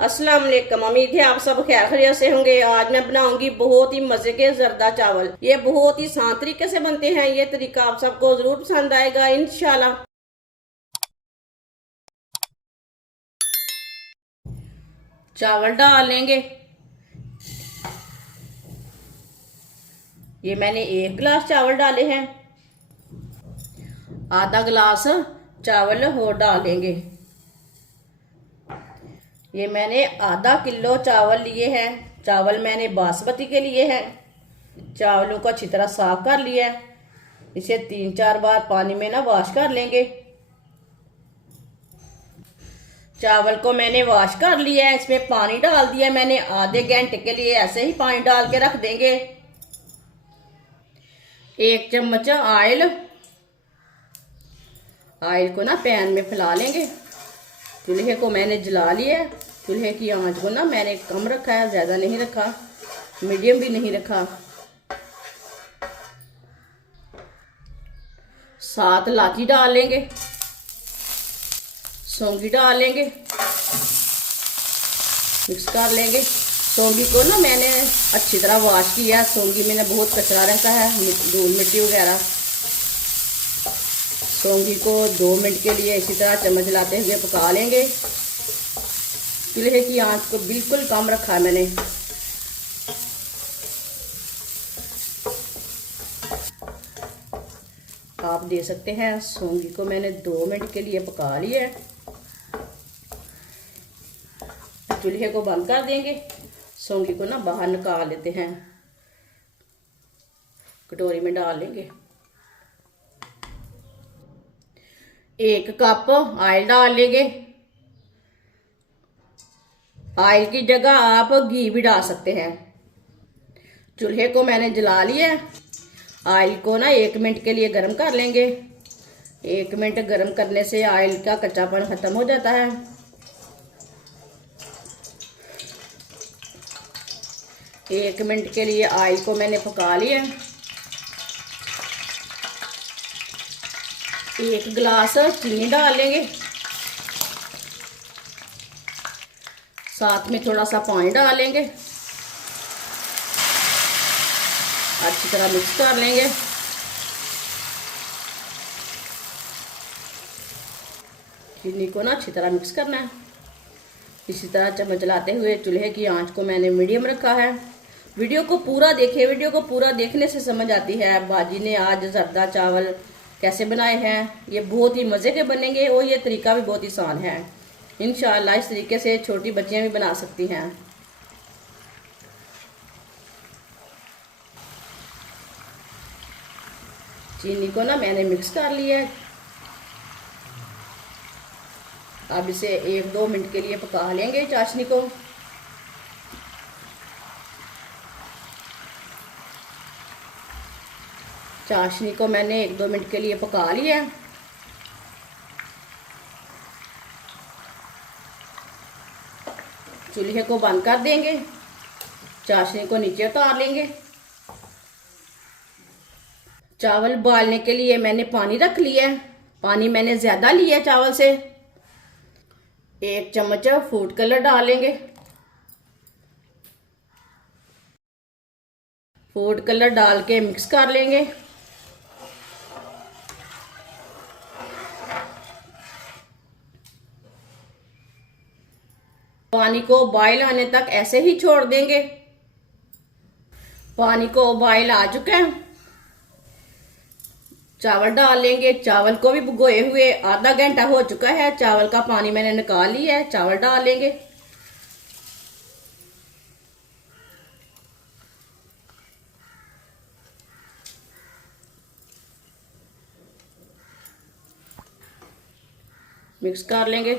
अस्सलाम वालेकुम। उम्मीद है आप सब खैर खैरियत से होंगे। आज मैं बनाऊंगी बहुत ही मजे के जर्दा चावल। ये बहुत ही आसान तरीके से बनते हैं। ये तरीका आप सबको जरूर पसंद आएगा इंशाल्लाह। चावल डाल लेंगे। ये मैंने 1 गिलास चावल डाले हैं। आधा गिलास चावल और डाल लेंगे। ये मैंने आधा किलो चावल लिए हैं। चावल मैंने बासमती के लिए हैं। चावलों को अच्छी तरह साफ कर लिया है। इसे 3-4 बार पानी में ना वॉश कर लेंगे। चावल को मैंने वॉश कर लिया है। इसमें पानी डाल दिया मैंने आधे घंटे के लिए। ऐसे ही पानी डाल के रख देंगे। 1 चम्मच ऑयल को ना पैन में फैला लेंगे। चूल्हे को मैंने जला लिया है। चूल्हे की आंच को ना मैंने कम रखा है, ज़्यादा नहीं रखा, मीडियम भी नहीं रखा। 7 इलायची डाल लेंगे। सौंगी डाल लेंगे। मिक्स कर लेंगे। सौंगी को ना मैंने अच्छी तरह वॉश किया। सौंगी में ना बहुत कचरा रहता है, धूल मिट्टी वगैरह। सौंगी को 2 मिनट के लिए इसी तरह चम्मच लाते हुए पका लेंगे। चूल्हे की आंच को बिल्कुल कम रखा है मैंने। आप दे सकते हैं सौंगी को मैंने 2 मिनट के लिए पका लिया है। चूल्हे को बंद कर देंगे। सौंगी को ना बाहर निकाल लेते हैं। कटोरी में डाल लेंगे। 1 कप ऑयल डाल लेंगे। ऑयल की जगह आप घी भी डाल सकते हैं। चूल्हे को मैंने जला लिया है। ऑयल को ना 1 मिनट के लिए गर्म कर लेंगे। 1 मिनट गर्म करने से ऑयल का कच्चापन खत्म हो जाता है। 1 मिनट के लिए ऑयल को मैंने पका लिया। 1 गिलास चीनी डाल लेंगे। साथ में थोड़ा सा पानी डाल लेंगे। अच्छी तरह मिक्स कर लेंगे। चीनी को ना अच्छी तरह मिक्स करना है। इसी तरह चम्मच चलाते हुए चूल्हे की आंच को मैंने मीडियम रखा है। वीडियो को पूरा देखें। वीडियो को पूरा देखने से समझ आती है बाजी ने आज जर्दा चावल कैसे बनाए हैं। ये बहुत ही मज़े के बनेंगे और ये तरीका भी बहुत ही आसान है। इंशाअल्लाह इस तरीके से छोटी बच्चियां भी बना सकती हैं। चीनी को ना मैंने मिक्स कर लिया है। अब इसे 1-2 मिनट के लिए पका लेंगे चाशनी को। चाशनी को मैंने 1-2 मिनट के लिए पका लिया है। चूल्हे को बंद कर देंगे। चाशनी को नीचे उतार लेंगे। चावल उबालने के लिए मैंने पानी रख लिया है। पानी मैंने ज़्यादा लिया है चावल से। 1 चम्मच फूड कलर डालेंगे। फूड कलर डाल के मिक्स कर लेंगे। पानी को बॉयल आने तक ऐसे ही छोड़ देंगे। पानी को बॉयल आ चुका है। चावल डाल लेंगे। चावल को भी भिगोए हुए आधा घंटा हो चुका है। चावल का पानी मैंने निकाल लिया है। चावल डाल लेंगे। मिक्स कर लेंगे।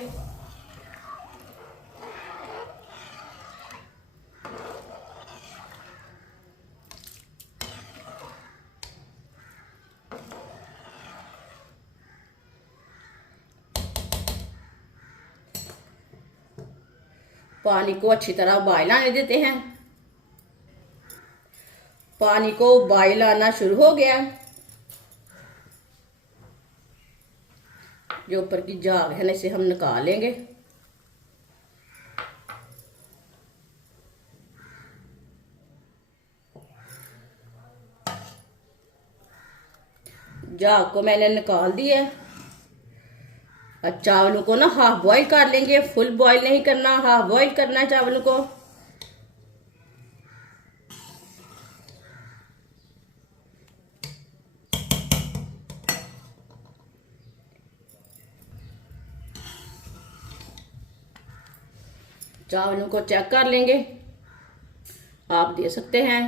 पानी को अच्छी तरह उबाल आने देते हैं। पानी को उबाल आना शुरू हो गया। जो ऊपर की झाग है ना इसे हम निकाल लेंगे। झाग को मैंने निकाल दिया है। अब चावलों को ना हाफ बॉईल कर लेंगे, फुल बॉईल नहीं करना, हाफ बॉईल करना है चावलों को। चावलों को चेक कर लेंगे, आप दे सकते हैं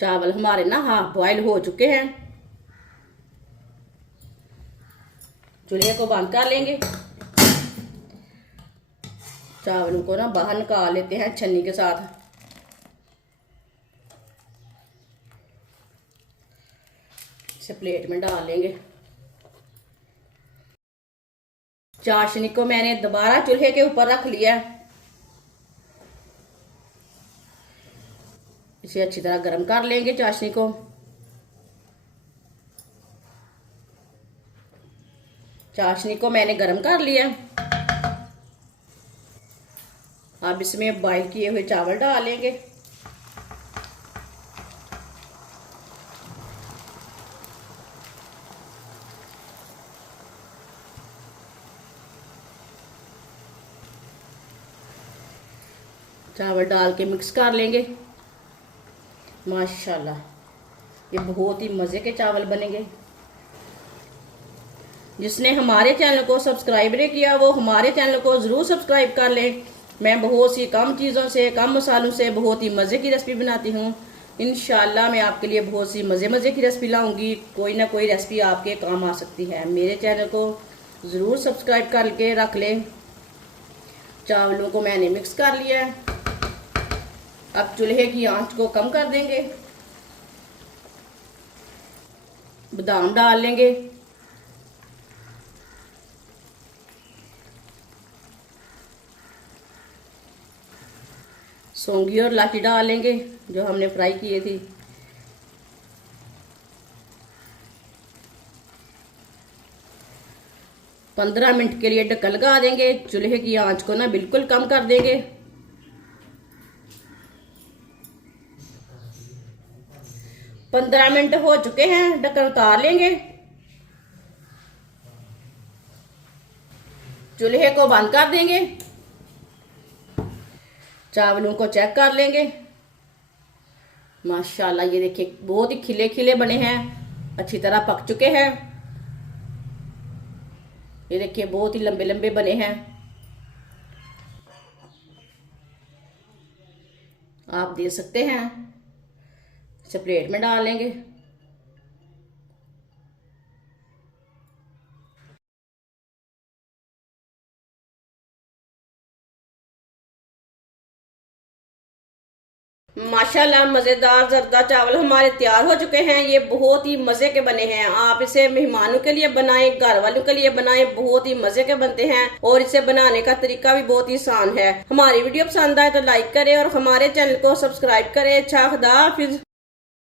चावल हमारे ना हाफ बॉईल हो चुके हैं। चूल्हे को बंद कर लेंगे। चावलों को ना बाहर निकाल लेते हैं छन्नी के साथ। इसे प्लेट में डाल लेंगे। चाशनी को मैंने दोबारा चूल्हे के ऊपर रख लिया। इसे अच्छी तरह गर्म कर लेंगे चाशनी को। चाशनी को मैंने गर्म कर लिया। अब इसमें बॉईल किए हुए चावल डाल लेंगे। चावल डाल के मिक्स कर लेंगे। माशाल्लाह ये बहुत ही मज़े के चावल बनेंगे। जिसने हमारे चैनल को सब्सक्राइब नहीं किया वो हमारे चैनल को ज़रूर सब्सक्राइब कर ले। मैं बहुत सी कम चीज़ों से, कम मसालों से बहुत ही मज़े की रेसिपी बनाती हूँ। इंशाल्लाह मैं आपके लिए बहुत सी मज़े की रेसिपी लाऊंगी। कोई ना कोई रेसिपी आपके काम आ सकती है। मेरे चैनल को ज़रूर सब्सक्राइब करके रख लें। चावलों को मैंने मिक्स कर लिया है। अब चूल्हे की आंच को कम कर देंगे। बादाम डाल लेंगे। सौंगी और इलायची डाल लेंगे जो हमने फ्राई किए थी। पंद्रह मिनट के लिए ढक्कन लगा देंगे। चूल्हे की आंच को ना बिल्कुल कम कर देंगे। 15 मिनट हो चुके हैं, ढक्कन उतार लेंगे। चूल्हे को बंद कर देंगे। चावलों को चेक कर लेंगे। माशाल्लाह ये देखिए बहुत ही खिले खिले बने हैं, अच्छी तरह पक चुके हैं। ये देखिए बहुत ही लंबे लंबे बने हैं। आप दे सकते हैं। इसे प्लेट में डाल लेंगे। माशाल्लाह मज़ेदार जर्दा चावल हमारे तैयार हो चुके हैं। ये बहुत ही मज़े के बने हैं। आप इसे मेहमानों के लिए बनाएं, घर वालों के लिए बनाएं, बहुत ही मज़े के बनते हैं। और इसे बनाने का तरीका भी बहुत ही आसान है। हमारी वीडियो पसंद आए तो लाइक करें और हमारे चैनल को सब्सक्राइब करें। अच्छा खुदा हाफिज।